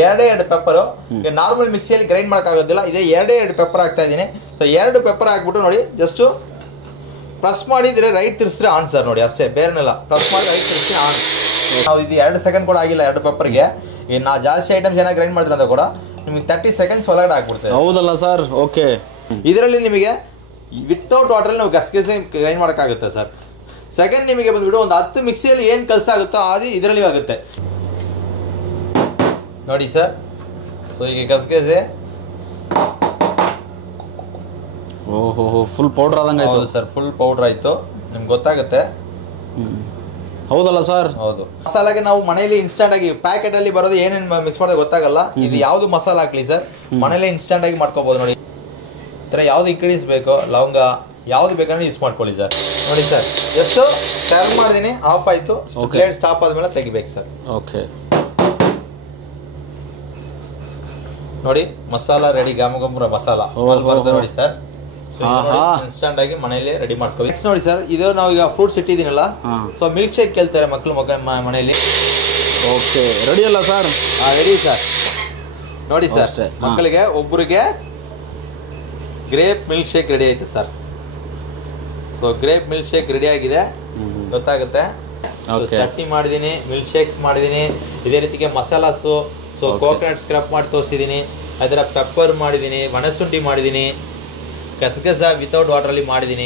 2 pepper normal ಮಿಕ್ಸಿಯಲ್ಲಿ grind ಮಾಡೋಕ್ಕಾಗೋದಿಲ್ಲ. ಇದೇ 2 ಪೆಪ್ಪರ್ ಹಾಕ್ತಾ ಇದ್ದೀನಿ. ಸೊ 2 ಪೆಪ್ಪರ್ ಹಾಕ್ಬಿಟ್ಟು ನೋಡಿ ಜಸ್ಟ್ ಪ್ರೆಸ್ ಮಾಡಿದ್ರೆ ರೈಟ್ ತಿರ್ಸಿದ್ರೆ ಆನ್ ಸರ್. ನೋಡಿ ಅಷ್ಟೇ, ಬೇರೆನೆಲ್ಲ ಪ್ರೆಸ್ ಮಾಡಿ ರೈಟ್ ತಿರ್ಸಿ ಆನ್. ನಾವು ಇದು 2 ಸೆಕೆಂಡ್ ಕೂಡ ಆಗಿಲ್ಲ 2 ಪೆಪ್ಪರ್ಗೆ. ನಾ ಜಾಸ್ತಿ ಐಟಮ್ಸ್ ಏನಾಗಿ ಗ್ರೈಂಡ್ ಮಾಡಿದ್ರೆ ಅಂತ ಕೂಡ ನಿಮಗೆ 30 ಸೆಕೆಂಡ್ಸ್ ಒಳಗಡೆ ಹಾಕ್ಬಿಡ್ತೇವೆ. ಹೌದಲ್ಲ ಸರ್? ಓಕೆ. ಇದರಲ್ಲಿ ನಿಮಗೆ ವಿತೌಟ್ ವಾಟರಲ್ಲಿ ನಾವು ಗಸಗಸೆ ಗ್ರೈಂಡ್ ಮಾಡೋಕ್ಕಾಗುತ್ತೆ ಸರ್. ಸೆಕೆಂಡ್ ನಿಮಗೆ ಬಂದ್ಬಿಟ್ಟು ಒಂದು 10 ಮಿಕ್ಸಿಯಲ್ಲಿ ಏನು ಕೆಲಸ ಆಗುತ್ತೋ ಅದು ಇದರಲ್ಲಿ ಆಗುತ್ತೆ ನೋಡಿ ಸರ್. ಸೊ ಈಗ ಗಸಗಸೆ ಓಹೋ ಫುಲ್ ಪೌಡರ್ ಆದಂಗೆ ಆಯ್ತು. ಹೌದು ಸರ್, ಫುಲ್ ಪೌಡರ್ ಆಯಿತು. ನಿಮ್ಗೆ ಗೊತ್ತಾಗುತ್ತೆ. ಹೌದಲ್ಲ ಸರ್? ಹೌದು. ಮಸಾಲಾಗೆ ನಾವು ಮನೆಯಲ್ಲಿ ಇನ್ಸ್ಟಂಟ್ ಆಗಿ ಪ್ಯಾಕೆಟ್ ಅಲ್ಲಿ ಬರೋದು ಏನೇನು ಮಿಕ್ಸ್ ಮಾಡೋದು ಗೊತ್ತಾಗಲ್ಲ. ಇದು ಯಾವ್ದು ಮಸಾಲ ಹಾಕ್ಲಿ ಸರ್, ಮನೇಲಿ ಇನ್ಸ್ಟಂಟ್ ಆಗಿ ಮಾಡ್ಕೋಬಹುದು. ನೋಡಿ ಈ ಥರ ಯಾವ್ದು ಇಂಗ್ರೀಡಿಯೆಂಟ್ಸ್ ಬೇಕೋ, ಲವಂಗ ಯಾವ್ದು ಬೇಕಂದ್ರೆ ಯೂಸ್ ಮಾಡ್ಕೊಳ್ಳಿ ಸರ್. ನೋಡಿ ಸರ್, ಎಷ್ಟು ಟರ್ನ್ ಮಾಡಿದೀನಿ, ಆಫ್ ಆಯ್ತು. ಪ್ಲೇಟ್ ಸ್ಟಾಪ್ ಆದ್ಮೇಲೆ ತೆಗಿಬೇಕು ಸರ್. ಓಕೆ. ನೋಡಿ ಮಸಾಲ ರೆಡಿ, ಗಾಮಗಂಬುರ ಮಸಾಲ ಬರ್ತದೆ ನೋಡಿ ಸರ್. ಇನ್ಸ್ಟಂಟ್ ಆಗಿ ಮನೆಯಲ್ಲಿ ರೆಡಿ ಮಾಡಿಸ್ಕೊಳ್ಳಿ. ನೆಕ್ಸ್ಟ್ ನೋಡಿ ಸರ್, ಇದು ನಾವು ಈಗ ಫ್ರೂಟ್ಸ್ ಇಟ್ಟಿದ್ದೀನಲ್ಲ, ಸೊ ಮಿಲ್ಕ್ ಶೇಕ್ ಕೇಳ್ತಾರೆ ಮಕ್ಕಳು ಮನೆಯಲ್ಲಿ. ಓಕೆ, ರೆಡಿ ಅಲ್ಲ ಸರ್? Ready sir. ನೋಡಿ ಸರ್, ಮಕ್ಕಳಿಗೆ ಒಬ್ಬರಿಗೆ ಗ್ರೇಪ್ ಮಿಲ್ಕ್ ಶೇಕ್ ರೆಡಿ ಆಯ್ತು sir. So grape milkshake ready ಆಗಿದೆ, ಗೊತ್ತಾಗುತ್ತೆ. ಚಟ್ನಿ ಮಾಡಿದ್ದೀನಿ, ಮಿಲ್ಕ್ ಶೇಕ್ಸ್ ಮಾಡಿದ್ದೀನಿ, ಇದೇ ರೀತಿಗೆ ಮಸಾಲಾಸು. ಸೊ ಕೋಕೋನಟ್ ಸ್ಕ್ರಬ್ ಮಾಡಿ ತೋರಿಸಿದ್ದೀನಿ, ಅದರ ಪೆಪ್ಪರ್ ಮಾಡಿದ್ದೀನಿ, ಒಣಶುಂಠಿ ಮಾಡಿದ್ದೀನಿ, ಗಸಗಸ ವಿತೌಟ್ ವಾಟರಲ್ಲಿ ಮಾಡಿದ್ದೀನಿ.